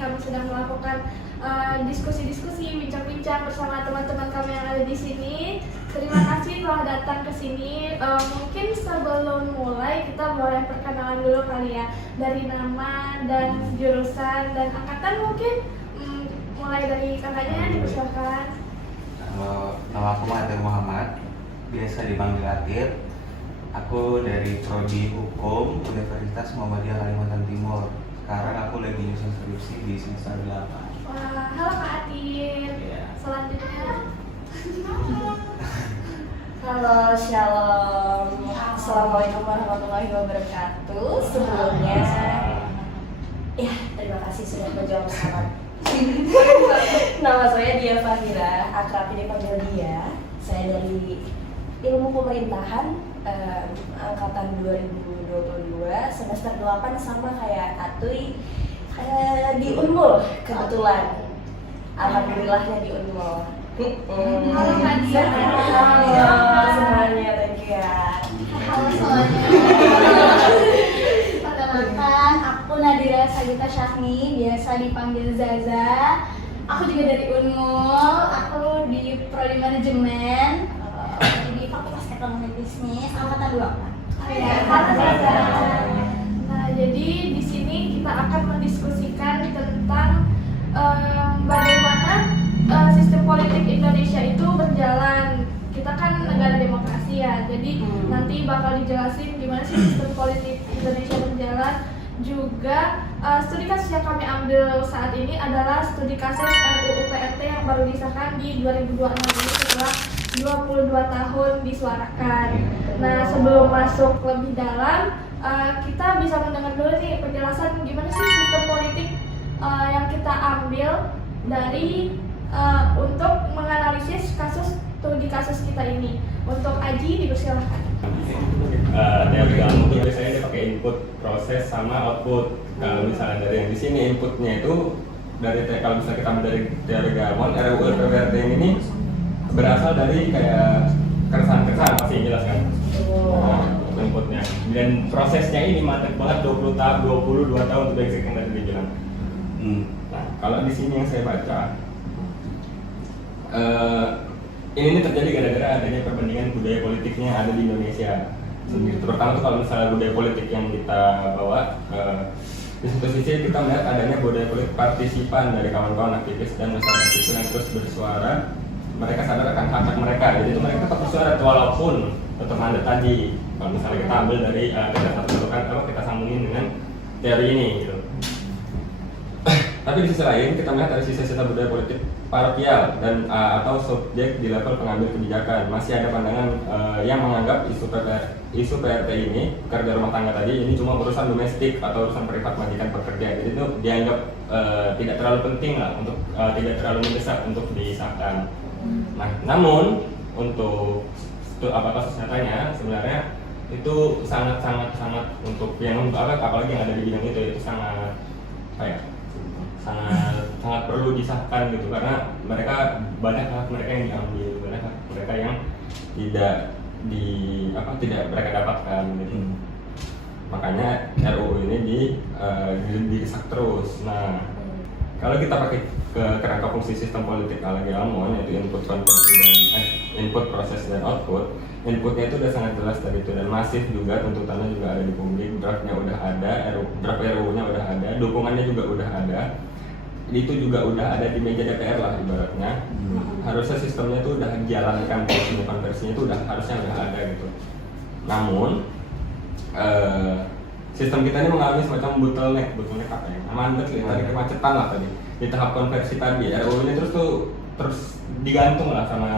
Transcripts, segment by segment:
kami sedang melakukan diskusi-diskusi, bincang-bincang bersama teman-teman kami yang ada di sini. Terima kasih telah datang ke sini. Mungkin sebelum mulai kita boleh perkenalan dulu kali ya, dari nama dan jurusan dan angkatan mungkin. Mulai dari kakaknya, dipersilakan. Nama aku Mahathir Muhammad, biasa dipanggil Atir. Aku dari Prodi Hukum Universitas Muhammadiyah Kalimantan Timur. Sekarang aku lagi nyusun skripsi di semester 8. Wah, halo Kak Atir. Iya. Selanjutnya. Halo, shalom. Assalamualaikum warahmatullahi wabarakatuh. Sebelumnya, ya terima kasih sudah berjawab selamat. Nama saya Dia Fahira, akrab dipanggil Dia. Saya dari Ilmu Pemerintahan, angkatan 2022, semester 8 sama kayak Atuy, di Unmul kebetulan. Alhamdulillahnya di Unmul. Halo Kak Dia. Halo semuanya, thank you ya. Halo semuanya. Perkenalkan, aku Nadira Sagita Syahni, biasa dipanggil Zaza. Aku juga dari Unmul, aku di Prodi Manajemen, di Fakultas Ekonomi Bisnis, angkatan 24. Halo Zaza. Nah, jadi di sini kita akan mendiskusikan tentang bagaimana sistem politik Indonesia itu berjalan. Kita kan negara demokrasi ya, jadi nanti bakal dijelasin gimana sih sistem politik Indonesia berjalan. Juga studi kasus yang kami ambil saat ini adalah studi kasus RUU PRT yang baru disahkan di 2026 ini setelah 22 tahun disuarakan. Nah, sebelum masuk lebih dalam, kita bisa mendengar dulu nih penjelasan gimana sih sistem politik yang kita ambil dari untuk menganalisis studi kasus kita ini. Untuk Aji, dipersilahkan. Teori ilmu itu biasanya dia pakai input, proses, sama output. Kalau misalnya dari yang di sini inputnya itu kalau misalnya kita ambil dari teori Galmon, RUU PRT ini berasal dari kayak keresahan-keresahan, pasti jelas kan? Inputnya. Dan prosesnya ini mantep banget, 22 tahun untuk exit yang tadi dibilang. Nah, kalau di sini yang saya baca, ini terjadi gara-gara adanya perbandingan budaya politiknya yang ada di Indonesia sendiri. Pertama tuh kalau misalnya budaya politik yang kita bawa, di satu sisi kita melihat adanya budaya politik partisipan dari kawan-kawan aktivis dan masyarakat sipil yang terus bersuara. Mereka sadar akan hak-hak mereka, jadi itu mereka tetap bersuara walaupun tetap mandat tadi. Kalau misalnya kita ambil dari kita sambungin dengan teori ini gitu. Tapi di sisi lain kita melihat dari sisa-sisa budaya politik parokial dan atau subjek di level pengambil kebijakan. Masih ada pandangan yang menganggap isu PRT ini, kerja rumah tangga tadi, ini cuma urusan domestik atau urusan privat majikan pekerja. Jadi itu dianggap tidak terlalu penting lah, untuk tidak terlalu mendesak untuk disahkan. Nah, namun untuk kasus nyatanya sebenarnya itu sangat untuk yang apalagi yang ada di bidang itu sangat sangat perlu disahkan gitu, karena mereka banyak hak mereka yang diambil, banyak hak mereka yang tidak mereka dapatkan gitu. Makanya RUU ini didesak terus. Nah, kalau kita pakai ke kerangka fungsi sistem politik ala Galmon, yaitu input, konversi dan input, proses dan output. Inputnya itu udah sangat jelas tadi itu dan masif juga, tuntutannya juga ada di publik, draftnya udah ada, draft RUU-nya udah ada, dukungannya juga udah ada. Itu juga udah ada di meja DPR lah ibaratnya. Harusnya sistemnya itu udah dijalankan, konversinya itu harusnya udah ada gitu. Namun sistem kita ini mengalami semacam bottleneck apa ya? Mandek gitu, tadi kemacetan lah tadi di tahap konversi tadi. RUU ini terus digantung lah sama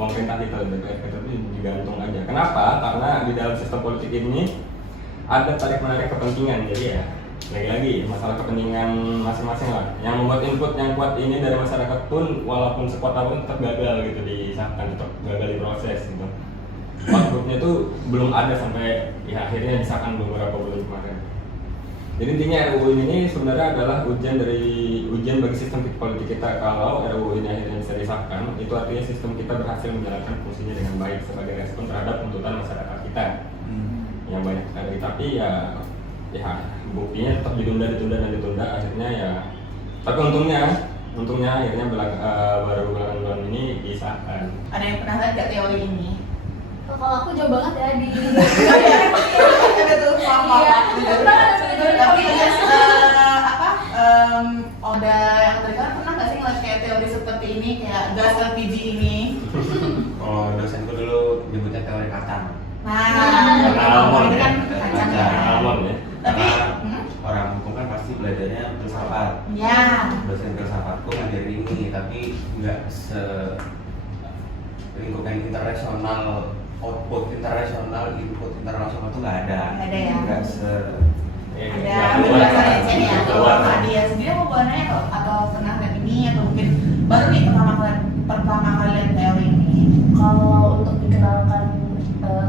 pemerintah kita, DPR kita itu digantung aja. Kenapa? Karena di dalam sistem politik ini ada tarik-menarik kepentingan. Jadi ya lagi-lagi masalah kepentingan masing-masing lah. Yang membuat input yang kuat ini dari masyarakat pun walaupun sekuat apapun tetap gagal gitu disahkan, tetap gagal diproses gitu. Outputnya tuh belum ada sampai ya akhirnya disahkan beberapa bulan kemarin. Jadi intinya RUU ini sebenarnya adalah ujian bagi sistem politik kita. Kalau RUU ini akhirnya bisa disahkan, itu artinya sistem kita berhasil menjalankan fungsinya dengan baik sebagai respon terhadap tuntutan masyarakat kita yang banyak sekali. Tapi ya ya buktinya tetap ditunda akhirnya ya, tapi untungnya akhirnya baru bulan ini disahkan. Ada yang pernah lihat gak teori ini? Kalau aku jauh banget ya di Ada tuh Iya. tapi Oda yang terdengar pernah nggak sih ngeliat kayak teori seperti ini, kayak gas LPG ini? Oh, dosenku dulu nyebutnya teori kacang. Nah, Pengalaman ini ya, kan kacang ya. pengalaman ya. Tapi, Karena orang hukum kan pasti belajarnya filsafat. ya, Dosen filsafatku ngajarin ini, tapi nggak se lingkungan internasional, output internasional, input internasional tuh nggak ada. Nggak ada ya? Nggak se Ya, ada nggak penjelasan keluar. Ecen ya. Nggak Kalau keluar. Kak Dia sendiri mau nanya atau pernah lihat ini atau mungkin baru nih pertama kali lihat teori ini? Kalau untuk dikenalkan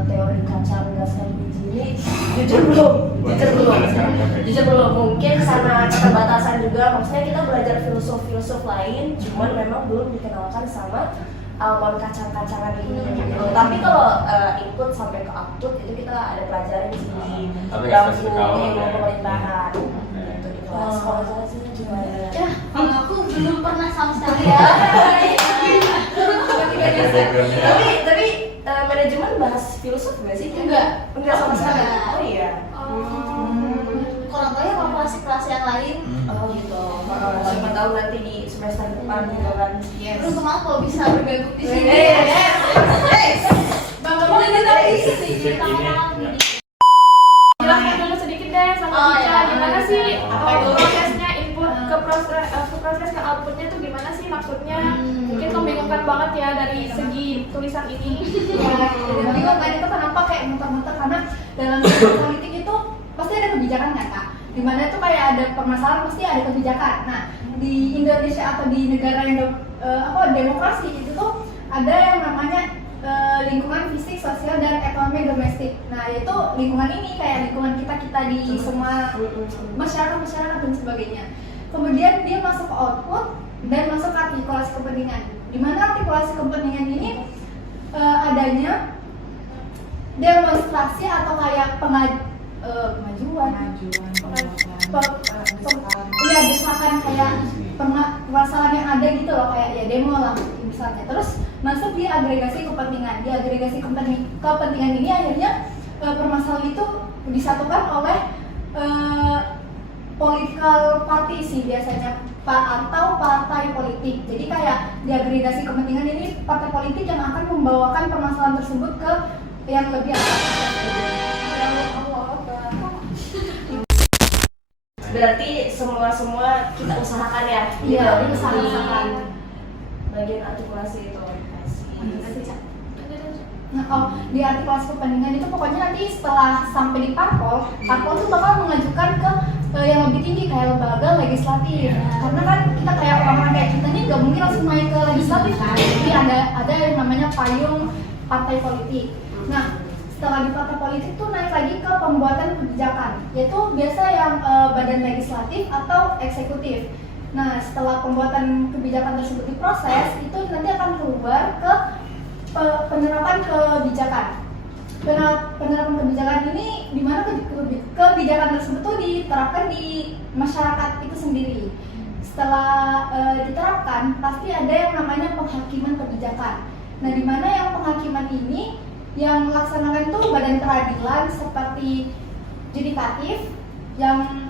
teori kacang gas LPG ini jujur belum mungkin karena keterbatasan juga, maksudnya kita belajar filsuf lain, cuman memang belum dikenalkan sama almon kacang-kacangan ini gitu. Tapi kalau input sampai ke output itu kita ada pelajaran di sini Tapi nggak bangku spesifik almon ilmu ya. pemerintahan gitu di kelas. Kalau saya sih gimana? ya kalau aku belum pernah sama sekali ya. Tapi manajemen bahas filsuf nggak sih? Enggak sama sekali. Enggak. Oh iya. Kalau saya kalau kelas yang lain Oh gitu. Siapa tahu nanti di semester depan gitu kan. Yes. beruntung aku bisa bergabung di sini. Bangga banget kita di sini. Fisik ini, ya. Jelaskan dulu sedikit deh sama Oh, kita, ya. gimana sih Apa itu? prosesnya input ke proses ke outputnya tuh gimana sih maksudnya? Mungkin membingungkan banget ya dari segi tulisan ini. Ya, dan bingung kan itu kenapa kayak muter-muter, karena dalam sistem politik itu pasti ada kebijakan kan kak, dimana tuh kayak ada permasalahan pasti ada kebijakan. Nah di Indonesia atau di negara yang demokrasi itu tuh ada yang namanya lingkungan fisik, sosial, dan ekonomi domestik. Nah itu lingkungan ini kayak lingkungan kita di semua masyarakat dan sebagainya. Kemudian dia masuk ke output dan masuk ke artikulasi kepentingan. Di mana artikulasi kepentingan ini adanya demonstrasi atau kayak kemajuan, iya desakan kayak permasalahan yang ada gitu loh, kayak ya demo lah misalnya. Terus masuk di agregasi kepentingan. Di agregasi kepentingan ini akhirnya permasalahan itu disatukan oleh political party sih biasanya, atau partai politik. Jadi kayak di agregasi kepentingan ini partai politik yang akan membawakan permasalahan tersebut ke yang lebih atas. Berarti semua kita usahakan ya. Iya, Di usahakan. bagian artikulasi itu. Nah, di artikulasi kepentingan itu pokoknya nanti setelah sampai di parpol tuh bakal mengajukan ke yang lebih tinggi kayak lembaga legislatif. Karena kan kita kayak orang-orang kayak kita ini nggak mungkin langsung naik ke legislatif kan. Jadi ada yang namanya payung partai politik. Nah, setelah di partai politik tuh naik lagi ke pembuatan kebijakan, yaitu biasa yang badan legislatif atau eksekutif. Nah, setelah pembuatan kebijakan tersebut diproses, itu nanti akan keluar ke penerapan kebijakan. Penerapan kebijakan ini di mana kebijakan tersebut tuh diterapkan di masyarakat itu sendiri. Setelah diterapkan, pasti ada yang namanya penghakiman kebijakan. Nah, di mana yang penghakiman ini yang melaksanakan itu badan peradilan seperti judikatif yang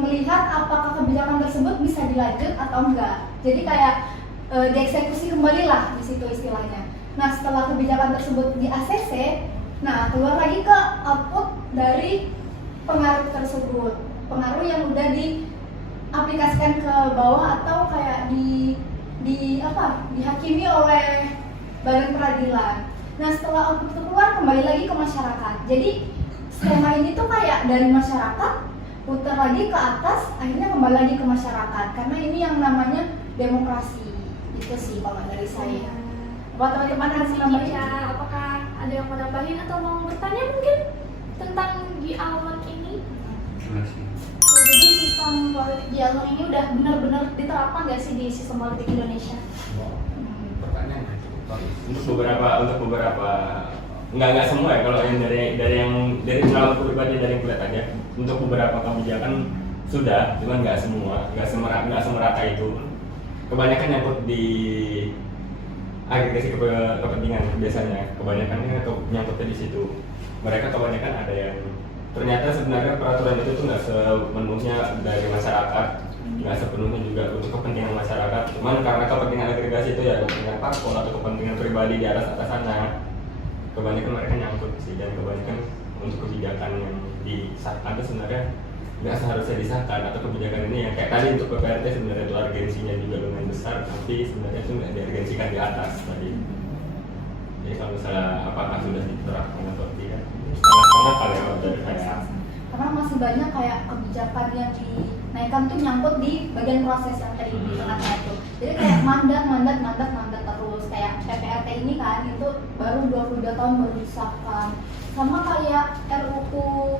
melihat apakah kebijakan tersebut bisa dilanjut atau enggak. Jadi kayak dieksekusi kembali lah di situ istilahnya. Nah, setelah kebijakan tersebut di ACC, nah keluar lagi ke output dari pengaruh tersebut, pengaruh yang udah diaplikasikan ke bawah atau kayak dihakimi oleh badan peradilan. Nah, setelah output itu keluar kembali lagi ke masyarakat. Jadi skema ini tuh kayak dari masyarakat putar lagi ke atas, akhirnya kembali lagi ke masyarakat. Karena ini yang namanya demokrasi. Itu sih kalau dari saya. Buat teman-teman harus nambahin. Apakah ada yang mau nambahin atau mau bertanya mungkin tentang di almond ini? Gimana sih? Jadi sistem politik di Almond ini udah benar-benar diterapkan nggak sih di sistem politik Indonesia? Pertanyaan untuk beberapa nggak semua ya, kalau yang dari pengalaman pribadi dari yang kulihat aja, untuk beberapa kebijakan sudah, cuman nggak semua, nggak semerata itu. Kebanyakan nyangkut di agregasi kepentingan biasanya, kebanyakannya nyangkutnya di situ. Mereka kebanyakan ada yang ternyata sebenarnya peraturan itu tuh nggak sepenuhnya dari masyarakat, nggak sepenuhnya juga untuk kepentingan masyarakat. Cuman karena kepentingan agregasi itu ya kepentingan parpol atau kepentingan pribadi di atas sana, kebanyakan mereka nyangkut sih, dan kebanyakan untuk kebijakan yang disahkan itu sebenarnya nggak seharusnya disahkan, atau kebijakan ini yang kayak tadi untuk PPRT sebenarnya itu urgensinya juga lumayan besar, tapi sebenarnya itu nggak diurgensikan di atas tadi. Jadi kalau misalnya apakah sudah diterapkan atau tidak, setengah-setengah kali ya dari saya. Karena masih banyak kayak kebijakan yang dinaikkan tuh nyangkut di bagian proses yang tadi bilang itu. Jadi kayak mandat terus kayak PPRT ini kan itu baru 22 tahun baru disahkan. Sama kayak RUU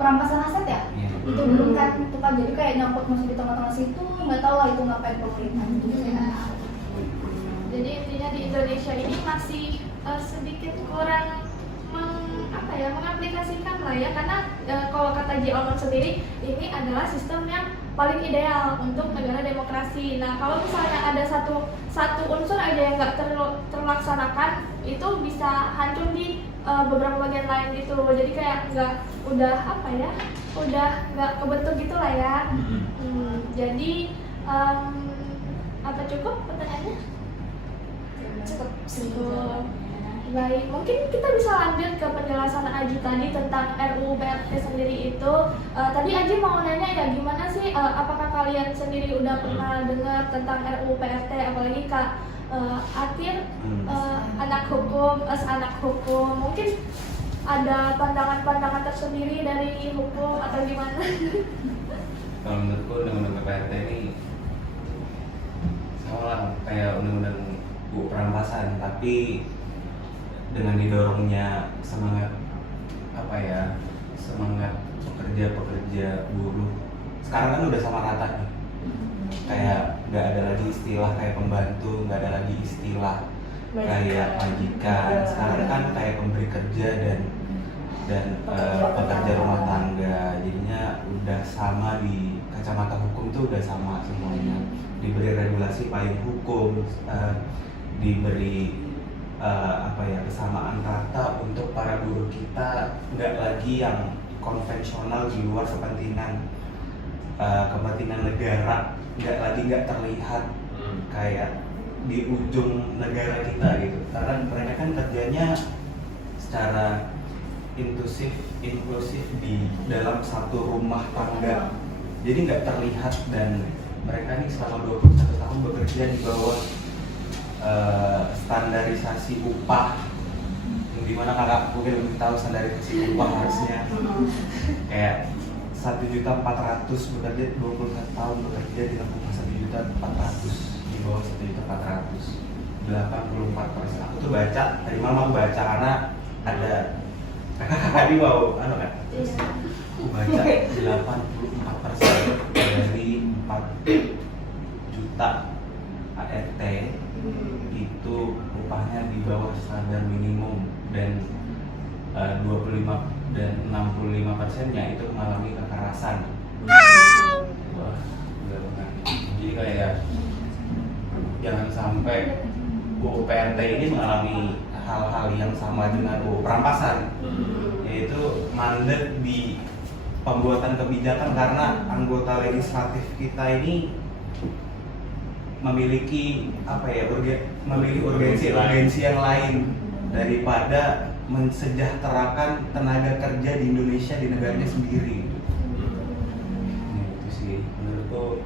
perampasan aset ya, itu belum kan, itu kan jadi kayak nyangkut masih di tengah-tengah situ, nggak tahu lah itu ngapain pemerintah itu ya. Jadi intinya di Indonesia ini masih sedikit kurang mengaplikasikan lah ya, karena kalau kata J. Almond sendiri ini adalah sistem yang paling ideal untuk negara demokrasi. Nah kalau misalnya ada satu unsur aja yang nggak terlaksanakan, itu bisa hancur di beberapa bagian lain gitu. Jadi kayak udah nggak kebentuk gitu lah ya. Jadi apa cukup pertanyaannya? Cukup. Baik, mungkin kita bisa lanjut ke penjelasan Aji tadi tentang RUU PRT sendiri itu. Tadi Aji mau nanya ya, gimana sih, apakah kalian sendiri udah pernah dengar tentang RUU PRT, apalagi Kak Atir, anak hukum, mungkin ada pandangan-pandangan tersendiri dari hukum atau gimana? Kalau menurutku undang-undang PPRT ini sama lah kayak undang-undang UU perampasan, tapi dengan didorongnya semangat pekerja buruh. Sekarang kan udah sama rata nih, kayak nggak ada lagi istilah kayak pembantu, nggak ada lagi istilah kayak majikan. Sekarang kan kayak pemberi kerja dan pekerja rumah tangga, jadinya udah sama di kacamata hukum tuh udah sama semuanya. Diberi regulasi payung hukum, diberi kesamaan rata untuk para buruh kita, nggak lagi yang konvensional di luar kepentingan negara, nggak terlihat kayak di ujung negara kita gitu, karena mereka kan kerjanya secara inklusif di dalam satu rumah tangga, jadi nggak terlihat, dan mereka nih selama 21 tahun bekerja di bawah standarisasi upah, yang dimana kakak mungkin lebih tahu standarisasi upah harusnya kayak 1.400.000 bekerja 21 tahun bekerja dengan upah 1.400.000, di bawah 1.400.000, 84%. Aku tuh baca tadi malam, aku baca karena ada kakak di mau kan, aku baca 84% dari 4 juta ART itu upahnya di bawah standar minimum, dan 65 dan 65%-nya itu mengalami kekerasan. Wah, gila banget. Jadi kayak jangan sampai UU PRT ini mengalami hal-hal yang sama dengan UU perampasan, yaitu mandek di pembuatan kebijakan, karena anggota legislatif kita ini memiliki urgensi yang lain daripada mensejahterakan tenaga kerja di Indonesia, di negaranya sendiri. Itu sih menurutku.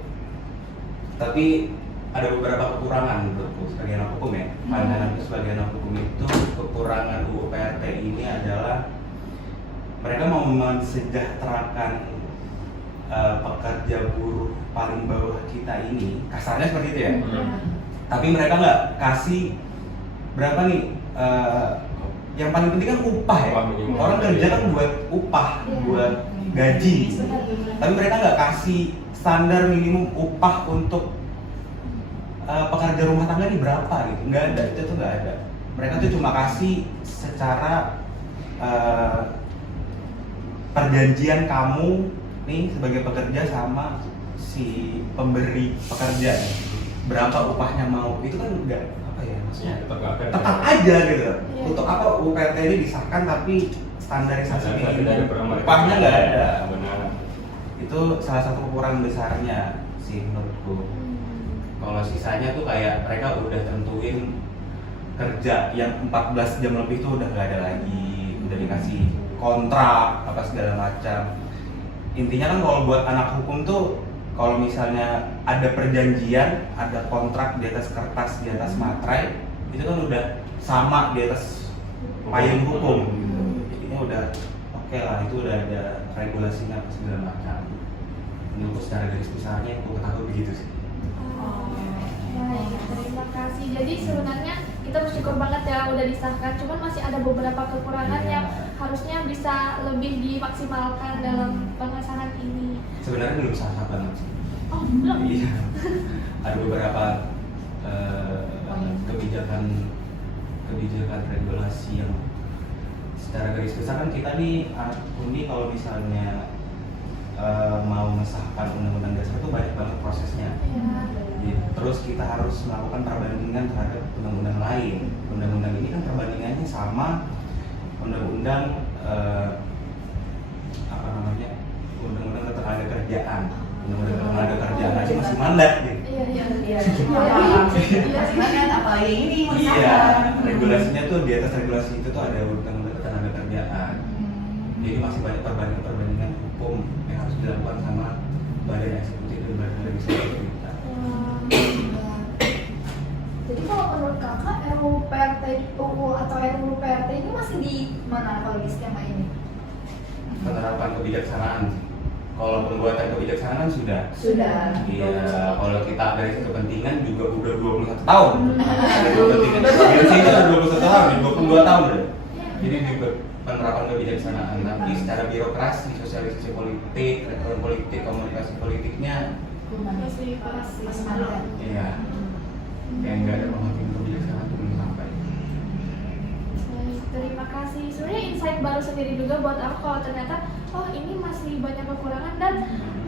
Tapi ada beberapa kekurangan menurutku sebagai anak hukum ya. Pandanganku sebagai anak hukum itu, kekurangan UU PRT ini adalah mereka mau mensejahterakan pekerja buruh paling bawah kita ini, kasarnya seperti itu ya. Tapi mereka nggak kasih berapa nih, yang paling penting kan upah ya. Orang kerja kan buat upah, buat gaji, tapi mereka nggak kasih standar minimum upah untuk pekerja rumah tangga ini berapa gitu. Nggak ada, itu tuh nggak ada. mereka tuh cuma kasih secara perjanjian kamu nih sebagai pekerja sama si pemberi pekerja berapa upahnya mau, itu kan udah apa ya maksudnya tetap aja gitu. Untuk apa UPRT ini disahkan tapi standarisasi upahnya nggak ada. Itu salah satu kekurangan besarnya sih menurutku. Kalau sisanya tuh kayak mereka udah tentuin kerja yang 14 jam lebih tuh udah nggak ada lagi, udah dikasih kontrak apa segala macam. Intinya kan kalau buat anak hukum tuh kalau misalnya ada perjanjian, ada kontrak di atas kertas, di atas materai, itu kan udah sama di atas payung hukum gitu. Jadinya udah oke lah, itu udah ada regulasinya apa segala macam. Menurut secara garis besarnya aku ketahui begitu sih. Baik, terima kasih. Jadi sebenarnya kita bersyukur banget ya udah disahkan, cuman masih ada beberapa kekurangan yang harusnya bisa lebih dimaksimalkan dalam pengesahan ini. Sebenarnya belum sah banget sih. Oh, belum? Iya. Ada beberapa kebijakan regulasi yang secara garis besar kan kita nih anak Undi kalau misalnya mau mengesahkan undang-undang dasar itu banyak banget prosesnya. Terus kita harus melakukan perbandingan terhadap undang-undang lain. Undang-undang ini kan perbandingannya sama undang-undang undang-undang ketenagakerjaan. Undang-undang ketenagakerjaan aja masih mandat gitu. Iya. Kan apalagi ini Iya, regulasinya tuh di atas regulasi itu tuh ada undang-undang ketenagakerjaan. Jadi masih banyak perbandingan hukum yang harus dilakukan sama badan eksekutif dan badan legislatif kita. Jadi kalau menurut kakak RUU PRT UU atau RUU PRT ini masih di mana kalau di skema ini? Penerapan kebijaksanaan. Kalau pembuatan kebijaksanaan sudah. Iya, kalau kita dari kepentingan juga udah 21 tahun. Ada kepentingan sih itu 21 tahun, 22 tahun udah. Jadi di penerapan kebijaksanaan, tapi secara birokrasi, sosialisasi politik, rektor politik, komunikasi politiknya Masih malam. iya. Kayak nggak ada pemahaman kebijaksanaan itu belum sampai. Baik, terima kasih. Sebenarnya insight baru sendiri juga buat aku kalau ternyata oh ini masih banyak kekurangan dan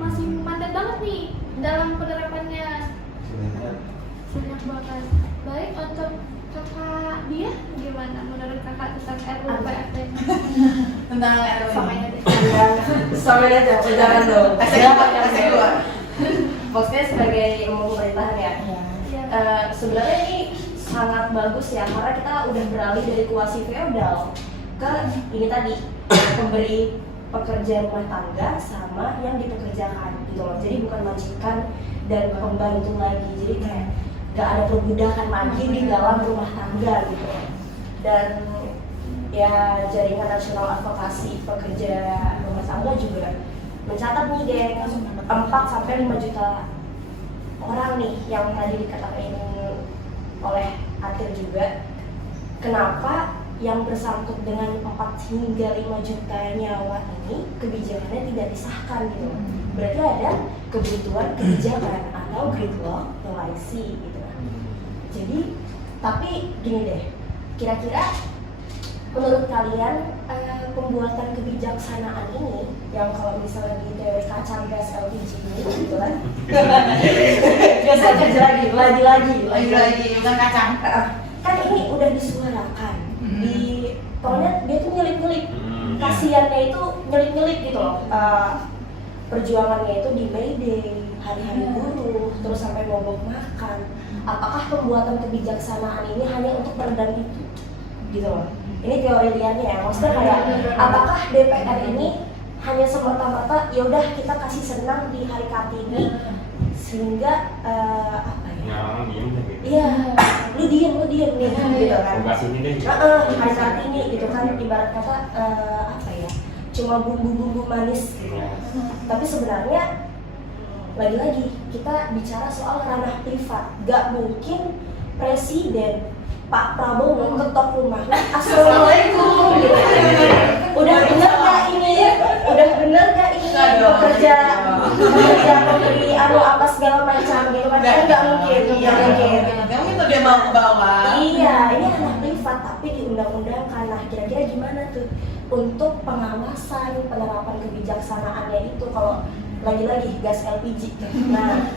masih mandat banget nih dalam penerapannya. Sebenarnya Banyak banget. Baik, untuk kakak dia gimana menurut kakak tentang RUU PRT? Tentang RUU Samanya deh. Sampai aja, jangan dong. kasih dua. Maksudnya sebagai ilmu pemerintahan ya. Iya. Sebenarnya ini sangat bagus ya karena kita udah beralih dari kuasi feodal ke ini tadi pemberi pekerja rumah tangga sama yang dipekerjakan gitu loh. Jadi bukan majikan dan pembantu lagi. Jadi kayak gak ada perbudakan lagi di dalam rumah tangga gitu. Dan ya jaringan nasional advokasi pekerja rumah tangga juga mencatat nih geng 4-5 juta orang nih yang tadi dikatakan oleh Akhir juga. Kenapa yang bersangkut dengan 4 hingga 5 juta nyawa ini kebijakannya tidak disahkan gitu. Berarti ada kebutuhan kebijakan atau gridlock LIC gitu. Jadi tapi gini deh, kira-kira menurut kalian pembuatan kebijaksanaan ini yang kalau misalnya di teori kacang gas LPG ini gitu kan gas LPG lagi bukan kacang. Kan ini udah disuarakan di pokoknya dia tuh nyelip-nyelip kasiannya itu nyelip-nyelip gitu loh. Perjuangannya itu di May Day, hari-hari buruh, terus sampai mogok makan. Apakah pembuatan kebijaksanaan ini hanya untuk meredam itu gitu loh? Ini teori liarnya ya, maksudnya kayak apakah DPR ini hanya semata-mata ya udah kita kasih senang di hari Kartini sehingga apa ya? Orang diem deh gitu. Iya, lu diem nih gitu kan. Buka sini deh. Hari Kartini gitu kan ibarat kata apa ya? Cuma bumbu-bumbu manis gitu. Tapi sebenarnya lagi-lagi kita bicara soal ranah privat. Gak mungkin presiden Pak Prabowo ketok rumahnya assalamualaikum gitu. Udah bener gak ini? Kerja pemberi apa segala macam gitu kan? Nggak mungkin. Mungkin tuh dia bawa ke bawah. Iya, ini ranah privat. privat tapi diundang-undangkan. Nah kira-kira gimana tuh untuk pengawasan penerapan kebijaksanaannya itu kalau lagi-lagi gas LPG? Nah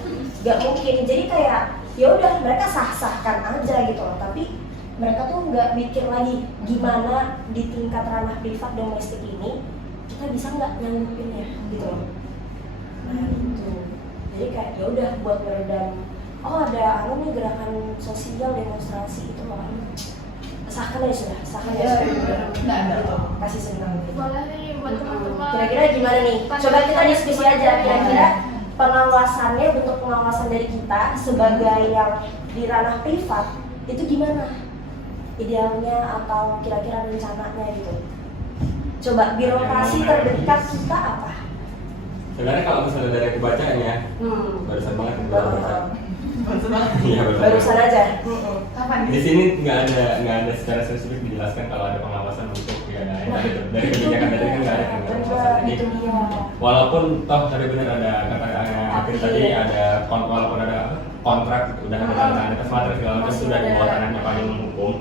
nggak mungkin, jadi kayak ya udah mereka sah-sahkan aja gitu loh, tapi mereka tuh nggak mikir lagi gimana di tingkat ranah privat domestik ini kita bisa nggak nyanggupinnya gitu loh. Nah itu jadi kayak ya udah buat meredam, oh ada nih gerakan sosial demonstrasi itu loh, sahkan ya sudah Nggak ada. gitu, kasih senang gitu. Boleh nih buat teman-teman. Kira-kira gimana nih? Coba kita diskusi aja kira-kira pengawasannya, bentuk pengawasan dari kita sebagai yang di ranah privat itu gimana? Idealnya atau kira-kira rencananya gitu. Coba birokrasi terdekat kita apa? Sebenarnya kalau misalnya dari aku bacanya, barusan banget yang baru baca. Iya Barusan aja. Kapan Di sini nggak ada secara spesifik dijelaskan kalau ada pengawasan untuk ya dari kebijakan tadi kan nggak ada pengawasan. Jadi Itu dia. walaupun toh tadi benar ada kata tadi ada walaupun ada kontrak udah ada tanda atas materai segala macam sudah di bawah tangannya payung hukum.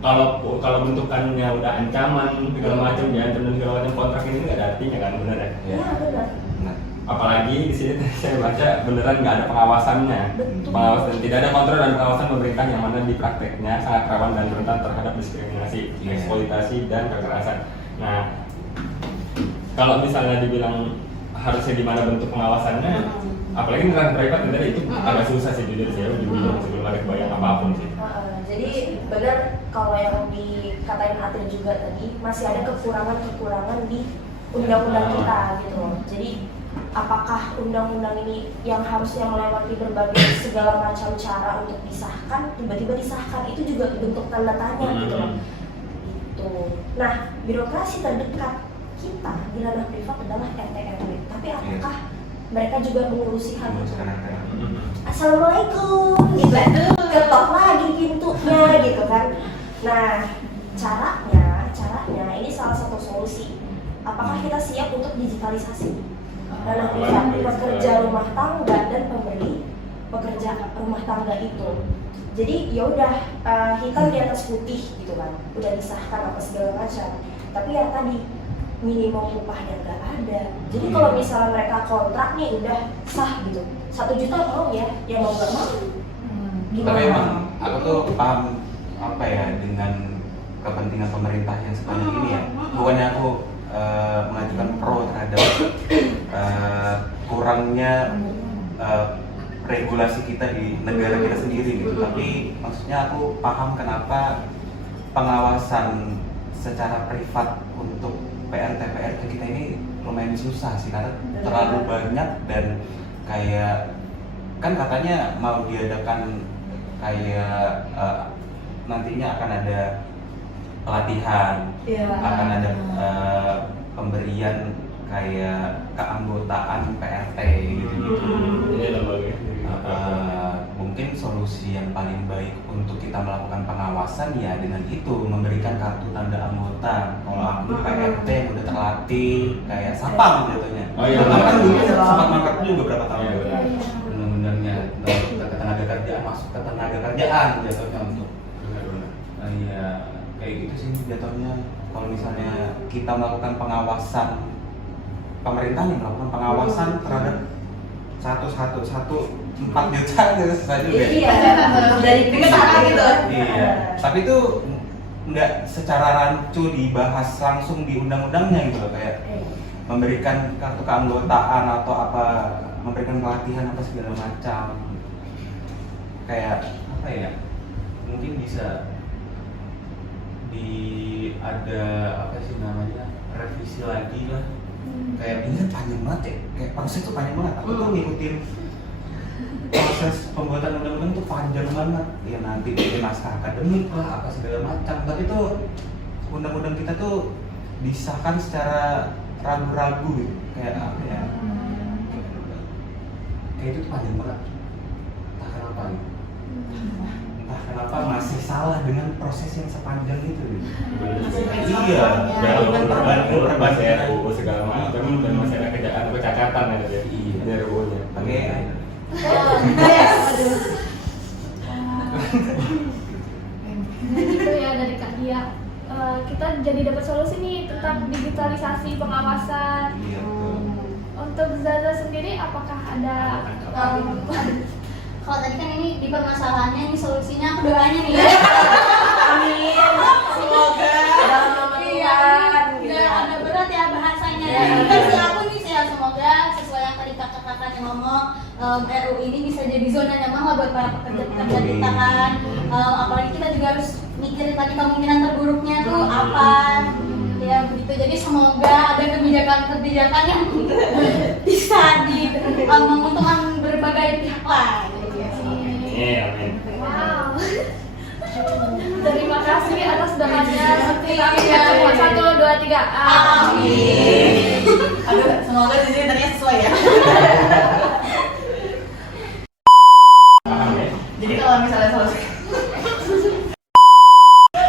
Kalau bentukannya udah ancaman segala macam diancam dan segala macam, kontrak ini nggak ada artinya kan, benar ya? Iya benar. Nah, Apalagi di sini saya baca beneran nggak ada pengawasannya. Betul. Pengawasan tidak ada kontrol dan pengawasan pemerintah yang mana di prakteknya sangat rawan dan rentan terhadap diskriminasi, eksploitasi dan kekerasan. Nah, kalau misalnya dibilang harusnya di mana bentuk pengawasannya, apalagi neran privat tadi itu agak susah sih jujur saya juga sebelum ada kebayang apapun sih. Jadi benar kalau yang dikatain Atil juga tadi masih ada kekurangan-kekurangan di undang-undang kita gitu loh. Jadi apakah undang-undang ini yang harusnya melewati berbagai segala macam cara untuk disahkan tiba-tiba disahkan, itu juga bentuk tanda tanya gitu loh. Itu. Nah, birokrasi terdekat kita di ranah privat adalah RT RW. Tapi apakah mereka juga mengurusi hal itu? Assalamualaikum, gitu. Ketok lagi pintunya gitu kan. Nah, caranya ini salah satu solusi. Apakah kita siap untuk digitalisasi ranah privat pekerja rumah tangga dan pemberi pekerja rumah tangga itu? Jadi ya udah hitam di atas putih gitu kan, udah disahkan apa segala macam. Tapi yang tadi minimum upahnya nggak ada. Jadi kalau misalnya mereka kontrak nih udah sah gitu, 1 juta mau ya mau nggak mau. tapi emang aku tuh paham apa ya dengan kepentingan pemerintah yang sebanyak ini ya. Bukannya aku mengajukan pro terhadap kurangnya regulasi kita di negara kita sendiri gitu. Tapi maksudnya aku paham kenapa pengawasan secara privat untuk PRT kita ini lumayan susah sih, karena terlalu banyak dan kayak kan katanya mau diadakan kayak nantinya akan ada pelatihan, akan ada pemberian kayak keanggotaan PRT gitu. Ini lembaga. Mungkin solusi yang paling baik untuk kita melakukan pengawasan ya dengan itu, memberikan kartu tanda anggota. Kalau aku PRT yang udah terlatih kayak sapam jatuhnya. Oh iya, kan dulu sempat mangkat juga beberapa tahun. Iya, benar. Undang-undangnya untuk ketenaga kerjaan, masuk ke tenaga kerjaan jatuhnya untuk. Iya, kayak gitu sih jatuhnya. Kalau misalnya kita melakukan pengawasan, pemerintah nih melakukan pengawasan terhadap 4 juta itu susah juga. Iya, dari privat gitu. Iya, tapi itu nggak secara rancu dibahas langsung di undang-undangnya gitu loh, kayak memberikan kartu keanggotaan atau apa, memberikan pelatihan apa segala macam. Kayak apa ya? Mungkin bisa ada apa sih namanya, revisi lagi lah. Kayak ini panjang banget ya, kayak proses itu panjang banget. Aku tuh ngikutin proses pembuatan undang-undang tuh panjang banget. Ya nanti bikin naskah akademik lah, apa segala macam. Tapi tuh undang-undang kita tuh disahkan secara ragu-ragu gitu. Kayak apa ya? Kayak itu tuh panjang banget. Entah kenapa gitu. Entah kenapa masih salah dengan proses yang sepanjang itu gitu. Iya, Berbahasa RUU segala macam dan masih ada kecacatan ya dia. Iya. Dari RUU-nya. Oke. Itu ya dari Kak ya kita jadi dapat solusi nih tentang digitalisasi pengawasan. Iya, betul. Untuk Zaza sendiri apakah ada Kalau tadi kan ini di permasalahannya, ini solusinya aku doanya nih. Amin. Semoga dalam nama Iya, Tuhan. gitu udah ya. agak berat ya bahasanya. Iya. Versi aku nih sih ya, semoga sesuai yang tadi kakak-kakaknya ngomong, RU ini bisa jadi zona nyaman lah buat para pekerja-pekerja kita kan. Apalagi kita juga harus mikirin tadi kemungkinan terburuknya tuh apa. Ya begitu, jadi semoga ada kebijakan-kebijakan yang bisa menguntungkan berbagai pihak lah. Amin. wow. Terima kasih atas doanya. Setelah Iya. 1, 2, 3. Amin. Aduh, semoga jadi tadinya sesuai ya. Paham ya? Jadi kalau misalnya solusi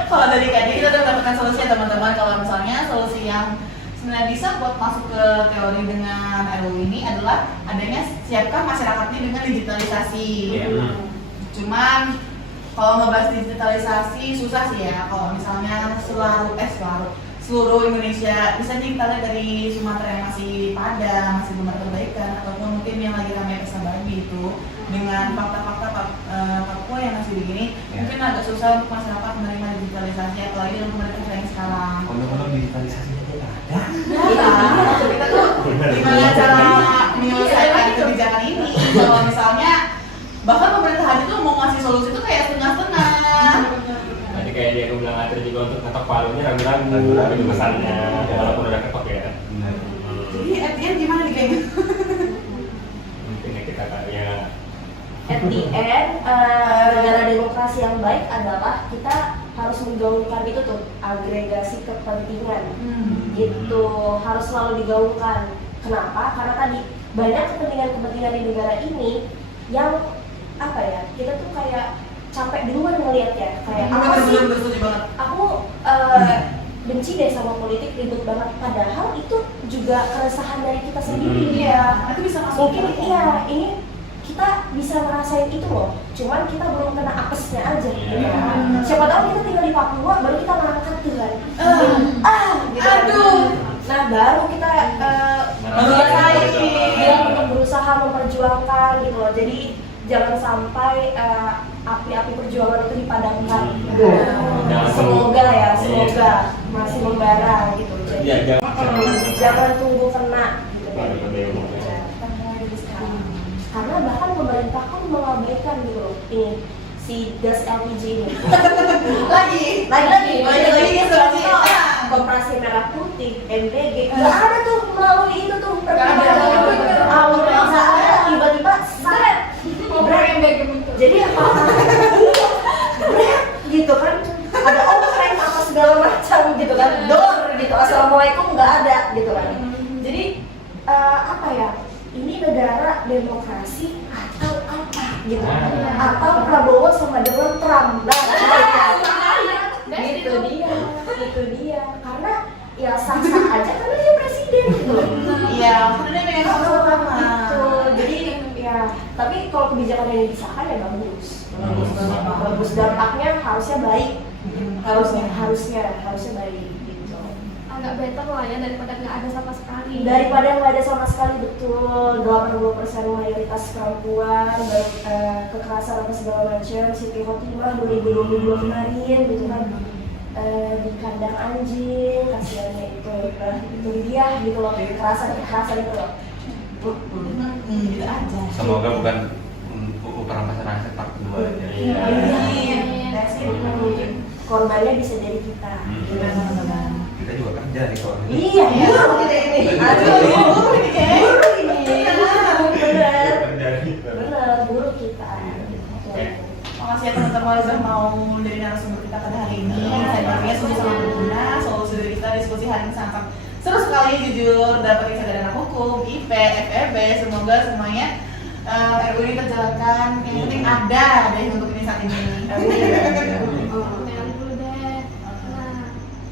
kalau dari tadi kita udah mendapatkan solusi ya teman-teman. Kalau misalnya solusi yang sebenarnya bisa buat masuk ke teori dengan RU ini adalah adanya siapkan masyarakat ini dengan digitalisasi. Iya. Cuman kalau ngebahas digitalisasi susah sih ya. Kalau misalnya seluruh Indonesia, bisa nih kita lihat dari Sumatera yang masih padam, masih belum ada perbaikan, ataupun mungkin yang lagi ramai Kesabagi itu dengan fakta-fakta Papua yang masih begini, Ya. mungkin agak susah untuk masyarakat menerima digitalisasi, apalagi dengan pemerintah yang sekarang. Undang-undang digitalisasi itu nggak ada. Iya, kita tuh gimana cara menyelesaikan kebijakan ini? Kalau misalnya bahkan pemerintah aja tuh mau ngasih solusi tuh kayak setengah-setengah. Tadi kayak dia bilang ngatur juga untuk ketok palunya ragu-ragu itu pesannya, walaupun udah ketok ya. Benar. Jadi at the end gimana nih kayaknya? Mungkin ya kita ya At the end, negara demokrasi yang baik adalah kita harus menggaungkan itu tuh agregasi kepentingan. Gitu, harus selalu digaungkan. Kenapa? Karena tadi banyak kepentingan-kepentingan di negara ini yang apa ya, kita tuh kayak capek duluan ngeliatnya. Kayak apa sih? Setuju banget. Aku benci deh sama politik, ribet banget. Padahal itu juga keresahan dari kita sendiri. Iya, itu bisa masuk. Mungkin iya, ini kita bisa ngerasain itu loh, cuman kita belum kena apesnya aja gitu kan. Siapa tahu kita tinggal di Papua baru kita ngangkat tuh kan. Gitu kan. Aduh. Nah baru kita untuk berusaha memperjuangkan gitu loh. Jadi jangan sampai api-api perjuangan itu dipadamkan. Semoga ya, semoga masih membara gitu. Jadi jangan tunggu kena gitu kan. Karena bahkan pemerintah pun mengabaikan gitu loh ini si gas LPG ini. lagi ya Koperasi Merah Putih, MBG nggak ada tuh melalui itu tuh perkembangan awal ada tiba-tiba seret jadi apa gitu kan, ada overtime apa segala macam gitu kan, gitu assalamualaikum nggak ada gitu kan. Jadi apa ya, ini negara demokrasi atau apa gitu, atau Prabowo sama dengan Trump. Itu dia karena ya sah-sah aja karena dia presiden gitu. Iya, maksudnya dia pengen sama. Gitu. Jadi ya, tapi kalau kebijakan yang disahkan ya bagus, dampaknya harusnya baik, harusnya baik gitu. Agak better lah ya daripada nggak ada sama sekali. Daripada nggak ada sama sekali, betul. 80% mayoritas perempuan, baik kekerasan apa segala macam, Siti Khotimah 2022 kemarin gitu kan, di kandang anjing, kasihannya itu dia gitu loh, kekerasan itu loh. Gitu aja. Semoga bukan UU Perampasan Aset Part 2 aja. Korbannya bisa dari kita. Kita juga kerja nih soalnya. Iya, guru kita ini. Guru ini. Bener, guru kita. Makasih ya teman-teman udah mau dari narasumber kita pada hari ini. Saya berpikir sungguh sangat berguna. Solusi dari kita diskusi hari ini sangat seru sekali, jujur. Dapat insight dari anak hukum, IP, FEB. Semoga semuanya RU ini terjalankan. Yang penting ada deh untuk ini saat ini.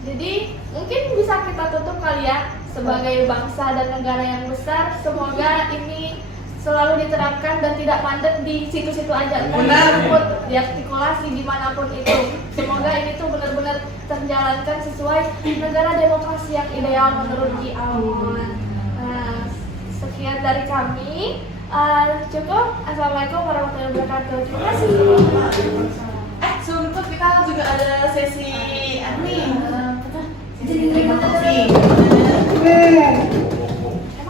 Jadi mungkin bisa kita tutup kali ya, sebagai bangsa dan negara yang besar, semoga ini selalu diterapkan dan tidak mandek di situ-situ aja, dimanapun diartikulasi dimanapun itu. Semoga ini tuh benar-benar dijalankan sesuai negara demokrasi yang ideal menurut Ki Amon. Nah, sekian dari kami. Cukup. Assalamualaikum warahmatullahi wabarakatuh. Terima kasih. Sebelum itu kita juga ada sesi sesi terima kasih.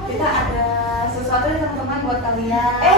Kita ada sesuatu yang teman-teman buat kalian.